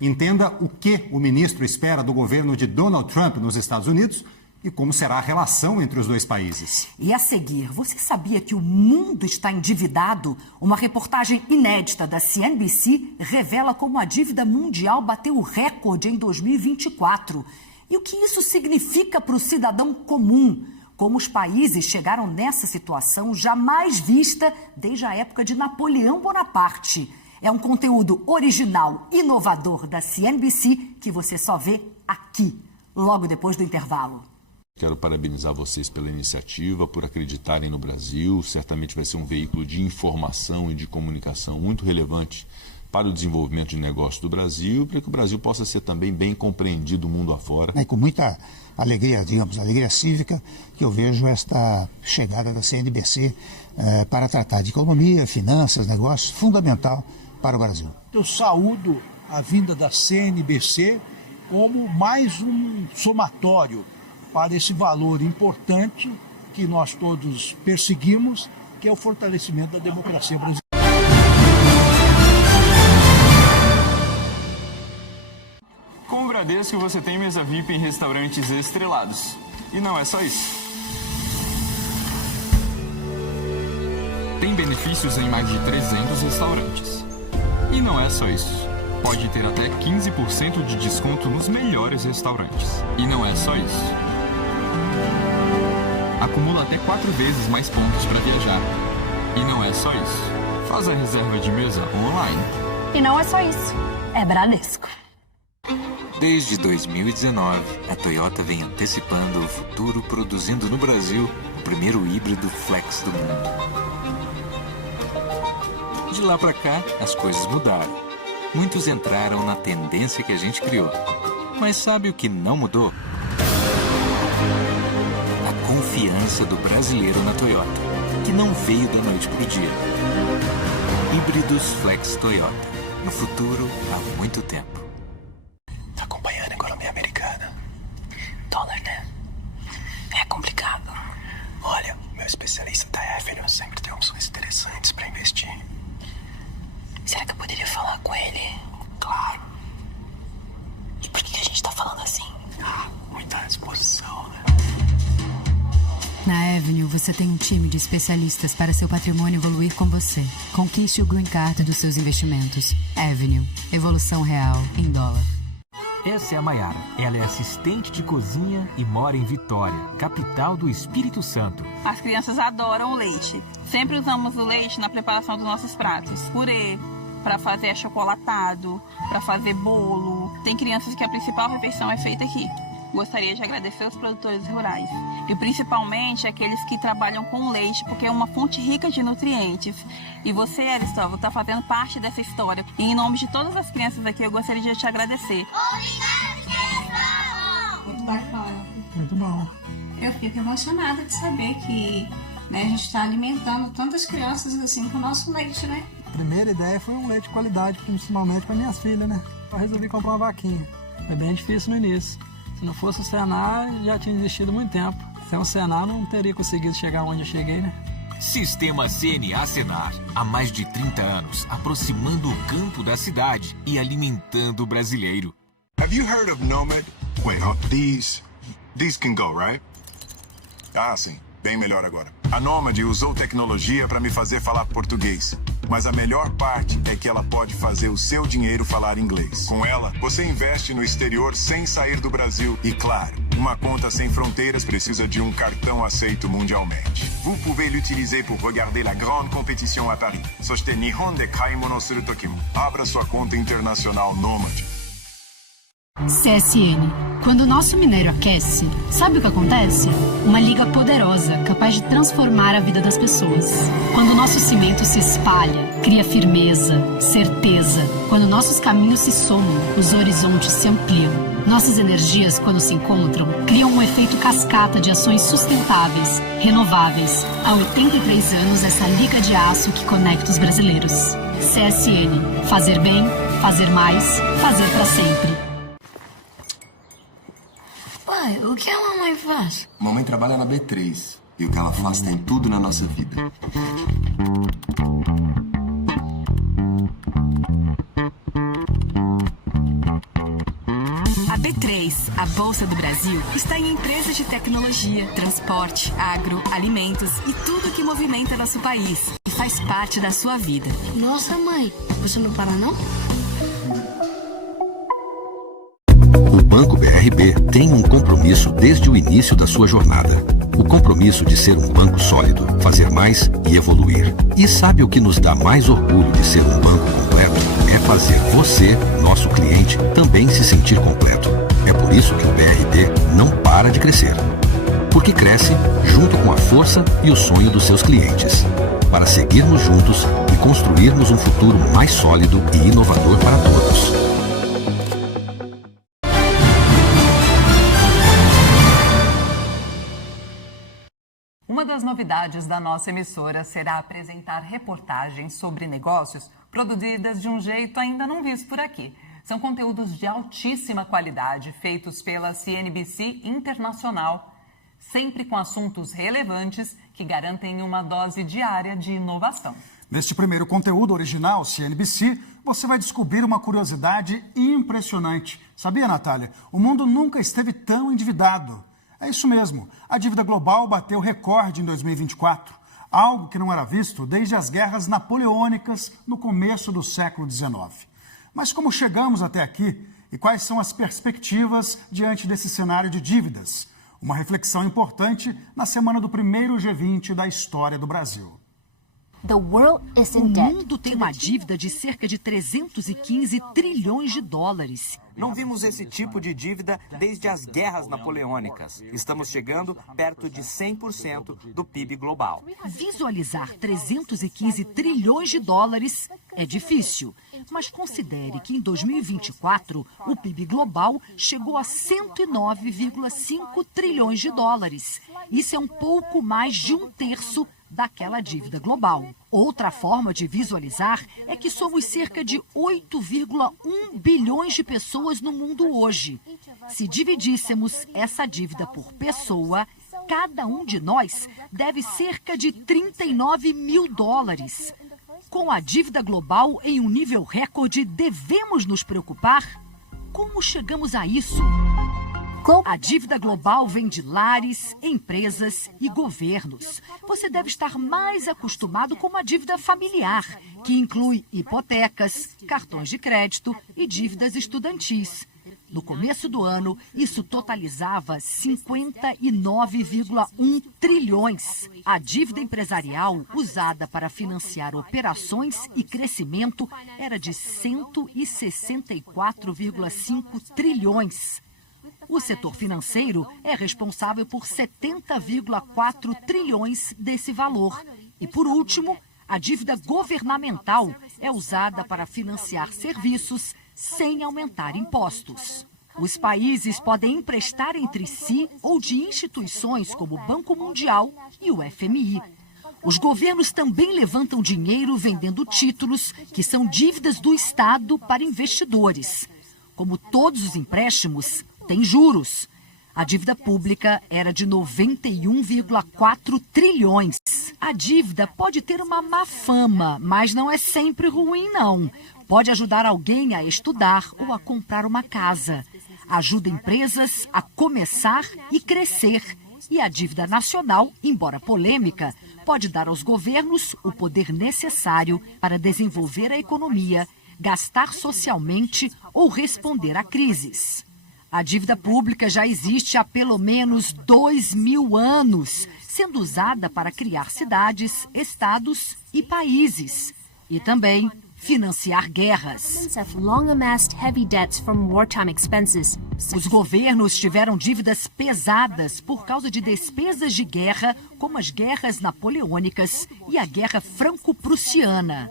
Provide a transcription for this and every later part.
Entenda o que o ministro espera do governo de Donald Trump nos Estados Unidos e como será a relação entre os dois países. E a seguir, você sabia que o mundo está endividado? Uma reportagem inédita da CNBC revela como a dívida mundial bateu o recorde em 2024. E o que isso significa para o cidadão comum? Como os países chegaram nessa situação jamais vista desde a época de Napoleão Bonaparte. É um conteúdo original, inovador da CNBC que você só vê aqui, logo depois do intervalo. Quero parabenizar vocês pela iniciativa, por acreditarem no Brasil. Certamente vai ser um veículo de informação e de comunicação muito relevante para o desenvolvimento de negócios do Brasil, para que o Brasil possa ser também bem compreendido mundo afora. É com muita alegria, digamos, alegria cívica, que eu vejo esta chegada da CNBC para tratar de economia, finanças, negócios, fundamental para o Brasil. Eu saúdo a vinda da CNBC como mais um somatório para esse valor importante que nós todos perseguimos, que é o fortalecimento da democracia brasileira. Com o Bradesco você tem mesa VIP em restaurantes estrelados. E não é só isso. Tem benefícios em mais de 300 restaurantes. E não é só isso. Pode ter até 15% de desconto nos melhores restaurantes. E não é só isso. Acumula até 4 vezes mais pontos para viajar. E não é só isso. Faz a reserva de mesa online. E não é só isso. É Bradesco. Desde 2019, a Toyota vem antecipando o futuro, produzindo no Brasil o primeiro híbrido flex do mundo. De lá para cá, as coisas mudaram. Muitos entraram na tendência que a gente criou. Mas sabe o que não mudou? A confiança do brasileiro na Toyota, que não veio da noite pro dia. Híbridos Flex Toyota. No futuro, há muito tempo. Tá acompanhando a economia americana. Dólar, né? É complicado. Olha, meu especialista da Avenue sempre tem opções interessantes pra investir. Será que eu poderia falar com ele? Claro. E por que a gente tá falando assim? Muita disposição, né? Na Avenue, você tem um time de especialistas para seu patrimônio evoluir com você. Conquiste o Green Card dos seus investimentos. Avenue. Evolução real em dólar. Essa é a Maiara. Ela é assistente de cozinha e mora em Vitória, capital do Espírito Santo. As crianças adoram o leite. Sempre usamos o leite na preparação dos nossos pratos. Purê, para fazer achocolatado, para fazer bolo. Tem crianças que a principal refeição é feita aqui. Gostaria de agradecer os produtores rurais e principalmente aqueles que trabalham com leite, porque é uma fonte rica de nutrientes. E você, Aristóvel, está fazendo parte dessa história. E em nome de todas as crianças aqui, eu gostaria de te agradecer. Muito bacana. Muito bom. Eu fico emocionada de saber que, né, a gente está alimentando tantas crianças assim com o nosso leite, né? A primeira ideia foi um leite de qualidade, principalmente para minhas filhas, né? Eu resolvi comprar uma vaquinha. Foi bem difícil no início. Se não fosse o Senar, já tinha desistido há muito tempo. Sem o Senar, não teria conseguido chegar onde eu cheguei, né? Sistema CNA Senar. Há mais de 30 anos, aproximando o campo da cidade e alimentando o brasileiro. Have you heard of Nomad? Wait, these can go, right? Ah, sim. Bem melhor agora. A Nomad usou tecnologia para me fazer falar português. Mas a melhor parte é que ela pode fazer o seu dinheiro falar inglês. Com ela, você investe no exterior sem sair do Brasil. E claro, uma conta sem fronteiras precisa de um cartão aceito mundialmente. Vous pouvez l'utiliser pour regarder la grande compétition à Paris. Soste Nihon de Kaimono Suru Toki mo. Abra sua conta internacional Nomad. CSN. Quando o nosso minério aquece, sabe o que acontece? Uma liga poderosa, capaz de transformar a vida das pessoas. Quando o nosso cimento se espalha, cria firmeza, certeza. Quando nossos caminhos se somam, os horizontes se ampliam. Nossas energias, quando se encontram, criam um efeito cascata de ações sustentáveis, renováveis. Há 83 anos, essa liga de aço que conecta os brasileiros. CSN. Fazer bem, fazer mais, fazer para sempre. Pai, o que a mamãe faz? Mamãe trabalha na B3 e o que ela faz tem tudo na nossa vida. B3, a Bolsa do Brasil, está em empresas de tecnologia, transporte, agro, alimentos e tudo que movimenta nosso país e faz parte da sua vida. Nossa, mãe, você não para não? O Banco BRB tem um compromisso desde o início da sua jornada. O compromisso de ser um banco sólido, fazer mais e evoluir. E sabe o que nos dá mais orgulho de ser um banco completo? É fazer você, nosso cliente, também se sentir completo. É por isso que o BRB não para de crescer. Porque cresce junto com a força e o sonho dos seus clientes. Para seguirmos juntos e construirmos um futuro mais sólido e inovador para todos. Uma das novidades da nossa emissora será apresentar reportagens sobre negócios produzidas de um jeito ainda não visto por aqui. São conteúdos de altíssima qualidade, feitos pela CNBC Internacional, sempre com assuntos relevantes que garantem uma dose diária de inovação. Neste primeiro conteúdo original, CNBC, você vai descobrir uma curiosidade impressionante. Sabia, Natália? O mundo nunca esteve tão endividado. É isso mesmo, a dívida global bateu recorde em 2024, algo que não era visto desde as guerras napoleônicas no começo do século XIX. Mas como chegamos até aqui e quais são as perspectivas diante desse cenário de dívidas? Uma reflexão importante na semana do primeiro G20 da história do Brasil. O mundo tem uma dívida de cerca de 315 trilhões de dólares. Não vimos esse tipo de dívida desde as guerras napoleônicas. Estamos chegando perto de 100% do PIB global. Visualizar 315 trilhões de dólares é difícil, mas considere que em 2024 o PIB global chegou a 109,5 trilhões de dólares. Isso é um pouco mais de um terço daquela dívida global. Outra forma de visualizar é que somos cerca de 8,1 bilhões de pessoas no mundo hoje. Se dividíssemos essa dívida por pessoa, cada um de nós deve cerca de 39 mil dólares. Com a dívida global em um nível recorde, devemos nos preocupar? Como chegamos a isso? A dívida global vem de lares, empresas e governos. Você deve estar mais acostumado com uma dívida familiar, que inclui hipotecas, cartões de crédito e dívidas estudantis. No começo do ano, isso totalizava 59,1 trilhões. A dívida empresarial usada para financiar operações e crescimento era de 164,5 trilhões. O setor financeiro é responsável por 70,4 trilhões desse valor. E, por último, a dívida governamental é usada para financiar serviços sem aumentar impostos. Os países podem emprestar entre si ou de instituições como o Banco Mundial e o FMI. Os governos também levantam dinheiro vendendo títulos, que são dívidas do Estado para investidores. Como todos os empréstimos, tem juros. A dívida pública era de 91,4 trilhões. A dívida pode ter uma má fama, mas não é sempre ruim, não. Pode ajudar alguém a estudar ou a comprar uma casa. Ajuda empresas a começar e crescer. E a dívida nacional, embora polêmica, pode dar aos governos o poder necessário para desenvolver a economia, gastar socialmente ou responder a crises. A dívida pública já existe há pelo menos 2.000 anos, sendo usada para criar cidades, estados e países. E também financiar guerras. Os governos tiveram dívidas pesadas por causa de despesas de guerra, como as guerras napoleônicas e a Guerra Franco-Prussiana.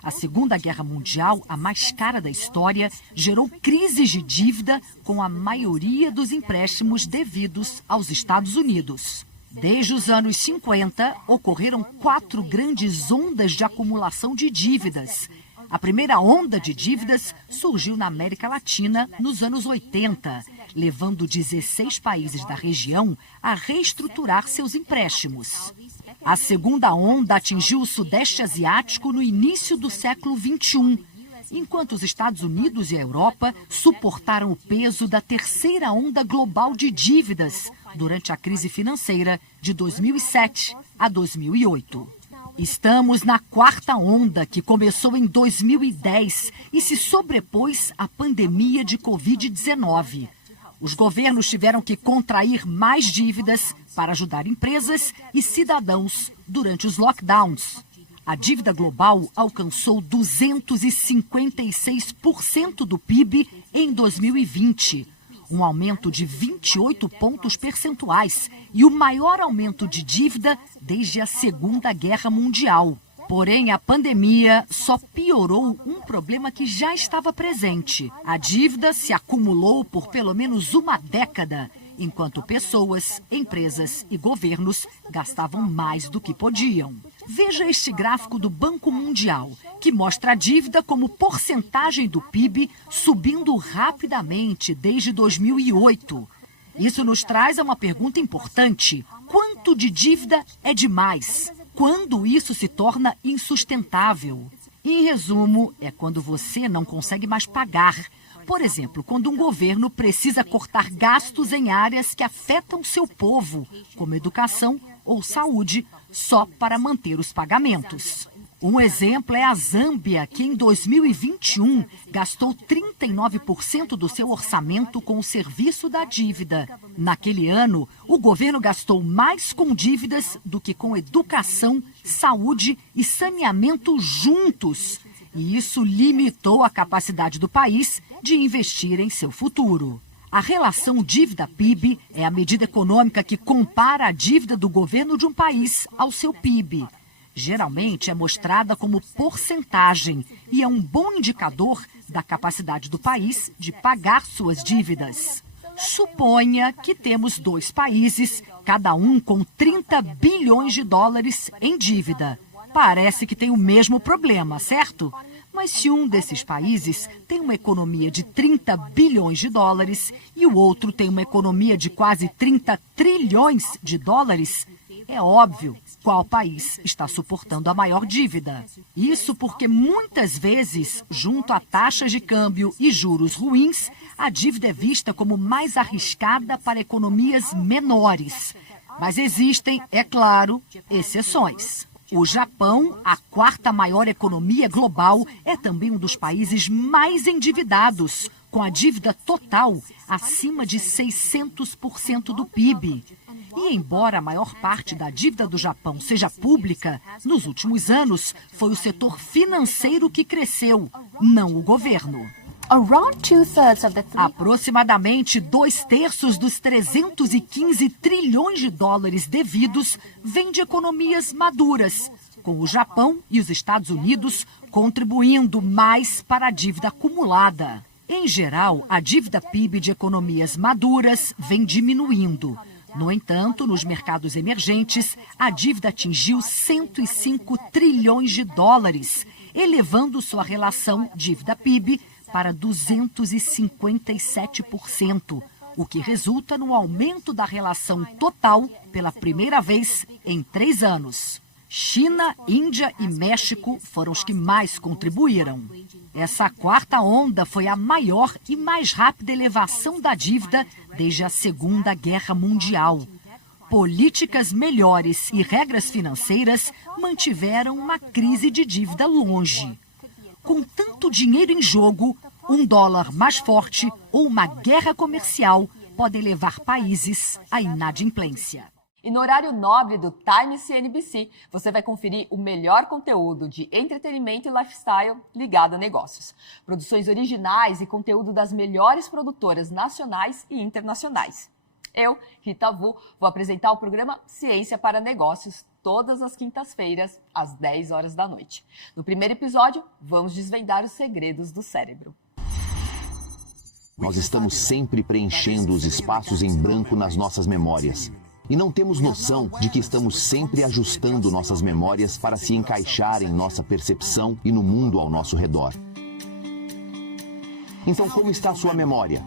A Segunda Guerra Mundial, a mais cara da história, gerou crises de dívida com a maioria dos empréstimos devidos aos Estados Unidos. Desde os anos 50, ocorreram 4 grandes ondas de acumulação de dívidas. A primeira onda de dívidas surgiu na América Latina nos anos 80, levando 16 países da região a reestruturar seus empréstimos. A segunda onda atingiu o Sudeste Asiático no início do século XXI enquanto os Estados Unidos e a Europa suportaram o peso da terceira onda global de dívidas durante a crise financeira de 2007 a 2008. Estamos na quarta onda, que começou em 2010 e se sobrepôs à pandemia de Covid-19. Os governos tiveram que contrair mais dívidas para ajudar empresas e cidadãos durante os lockdowns. A dívida global alcançou 256% do PIB em 2020, um aumento de 28 pontos percentuais e o maior aumento de dívida desde a Segunda Guerra Mundial. Porém, a pandemia só piorou um problema que já estava presente. A dívida se acumulou por pelo menos uma década, enquanto pessoas, empresas e governos gastavam mais do que podiam. Veja este gráfico do Banco Mundial, que mostra a dívida como porcentagem do PIB subindo rapidamente desde 2008. Isso nos traz a uma pergunta importante: quanto de dívida é demais? Quando isso se torna insustentável? Em resumo, é quando você não consegue mais pagar. Por exemplo, quando um governo precisa cortar gastos em áreas que afetam seu povo, como educação ou saúde, só para manter os pagamentos. Um exemplo é a Zâmbia, que em 2021 gastou 39% do seu orçamento com o serviço da dívida. Naquele ano, o governo gastou mais com dívidas do que com educação, saúde e saneamento juntos. E isso limitou a capacidade do país de investir em seu futuro. A relação dívida-PIB é a medida econômica que compara a dívida do governo de um país ao seu PIB. Geralmente é mostrada como porcentagem e é um bom indicador da capacidade do país de pagar suas dívidas. Suponha que temos dois países, cada um com 30 bilhões de dólares em dívida. Parece que tem o mesmo problema, certo? Mas se um desses países tem uma economia de 30 bilhões de dólares e o outro tem uma economia de quase 30 trilhões de dólares, é óbvio qual país está suportando a maior dívida. Isso porque muitas vezes, junto a taxas de câmbio e juros ruins, a dívida é vista como mais arriscada para economias menores. Mas existem, é claro, exceções. O Japão, a quarta maior economia global, é também um dos países mais endividados, com a dívida total acima de 600% do PIB. E embora a maior parte da dívida do Japão seja pública, nos últimos anos foi o setor financeiro que cresceu, não o governo. Aproximadamente 2/3 dos 315 trilhões de dólares devidos vêm de economias maduras, com o Japão e os Estados Unidos contribuindo mais para a dívida acumulada. Em geral, a dívida PIB de economias maduras vem diminuindo. No entanto, nos mercados emergentes, a dívida atingiu 105 trilhões de dólares, elevando sua relação dívida-PIB para 257%, o que resulta no aumento da relação total pela primeira vez em 3 anos. China, Índia e México foram os que mais contribuíram. Essa quarta onda foi a maior e mais rápida elevação da dívida desde a Segunda Guerra Mundial. Políticas melhores e regras financeiras mantiveram uma crise de dívida longe. Com tanto dinheiro em jogo, um dólar mais forte ou uma guerra comercial podem levar países à inadimplência. E no horário nobre do Time CNBC, você vai conferir o melhor conteúdo de entretenimento e lifestyle ligado a negócios. Produções originais e conteúdo das melhores produtoras nacionais e internacionais. Eu, Rita Vu, vou apresentar o programa Ciência para Negócios todas as quintas-feiras, às 10 horas da noite. No primeiro episódio, vamos desvendar os segredos do cérebro. Nós estamos sempre preenchendo os espaços em branco nas nossas memórias. E não temos noção de que estamos sempre ajustando nossas memórias para se encaixar em nossa percepção e no mundo ao nosso redor. Então, como está a sua memória?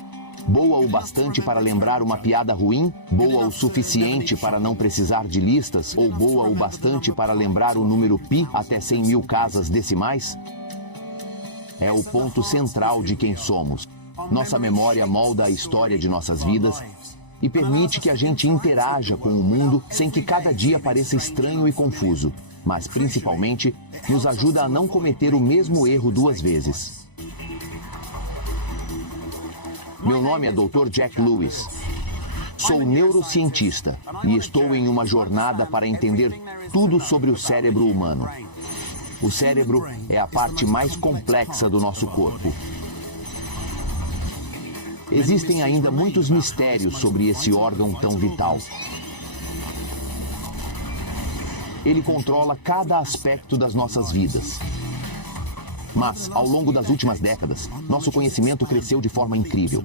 Boa o bastante para lembrar uma piada ruim? Boa o suficiente para não precisar de listas? Ou boa o bastante para lembrar o número pi até 100 mil casas decimais? é o ponto central de quem somos. Nossa memória molda a história de nossas vidas e permite que a gente interaja com o mundo sem que cada dia pareça estranho e confuso, mas principalmente nos ajuda a não cometer o mesmo erro 2 vezes. Meu nome é Dr. Jack Lewis. Sou neurocientista e estou em uma jornada para entender tudo sobre o cérebro humano. O cérebro é a parte mais complexa do nosso corpo. Existem ainda muitos mistérios sobre esse órgão tão vital. Ele controla cada aspecto das nossas vidas. Mas, ao longo das últimas décadas, nosso conhecimento cresceu de forma incrível.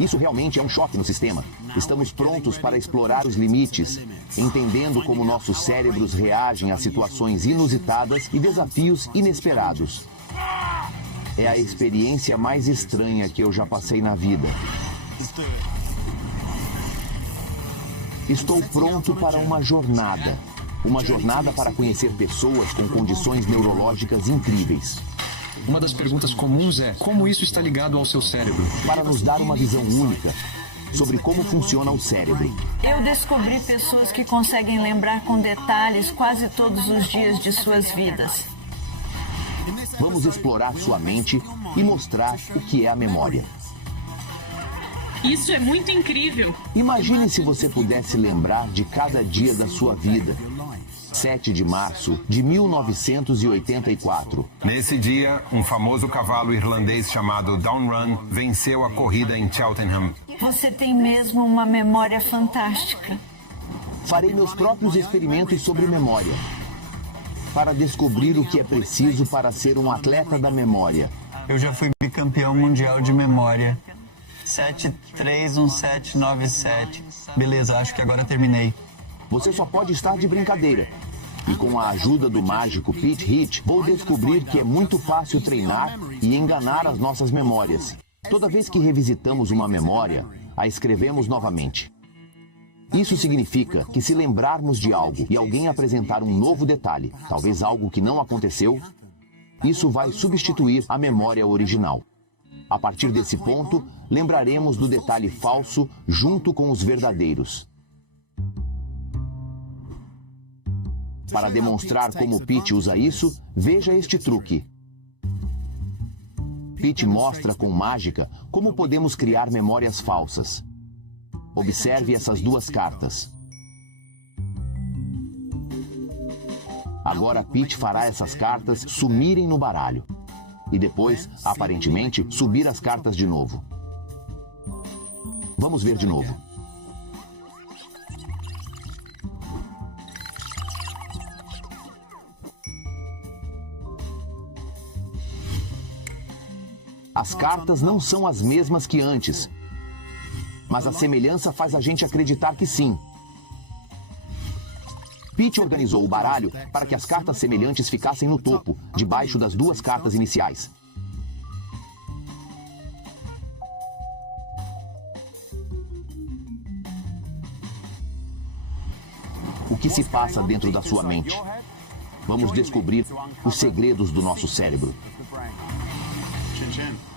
Isso realmente é um choque no sistema. Estamos prontos para explorar os limites, entendendo como nossos cérebros reagem a situações inusitadas e desafios inesperados. É a experiência mais estranha que eu já passei na vida. Estou pronto para uma jornada. Uma jornada para conhecer pessoas com condições neurológicas incríveis. Uma das perguntas comuns é como isso está ligado ao seu cérebro? Para nos dar uma visão única sobre como funciona o cérebro. Eu descobri pessoas que conseguem lembrar com detalhes quase todos os dias de suas vidas. Vamos explorar sua mente e mostrar o que é a memória. Isso é muito incrível. Imagine se você pudesse lembrar de cada dia da sua vida. 7 de março de 1984. Nesse dia, um famoso cavalo irlandês chamado Down Run venceu a corrida em Cheltenham. Você tem mesmo uma memória fantástica. Farei meus próprios experimentos sobre memória, para descobrir o que é preciso para ser um atleta da memória. Eu já fui bicampeão mundial de memória. 7-3-1-7-9-7. Beleza, acho que agora terminei. Você só pode estar de brincadeira. E com a ajuda do mágico Pete Heath, vou descobrir que é muito fácil treinar e enganar as nossas memórias. Toda vez que revisitamos uma memória, a escrevemos novamente. Isso significa que se lembrarmos de algo e alguém apresentar um novo detalhe, talvez algo que não aconteceu, isso vai substituir a memória original. A partir desse ponto, lembraremos do detalhe falso junto com os verdadeiros. Para demonstrar como Pete usa isso, veja este truque. Pete mostra com mágica como podemos criar memórias falsas. Observe essas 2 cartas. Agora Pete fará essas cartas sumirem no baralho. E depois, aparentemente, subir as cartas de novo. Vamos ver de novo. As cartas não são as mesmas que antes, mas a semelhança faz a gente acreditar que sim. Pete organizou o baralho para que as cartas semelhantes ficassem no topo, debaixo das 2 cartas iniciais. O que se passa dentro da sua mente? Vamos descobrir os segredos do nosso cérebro. Chin chin.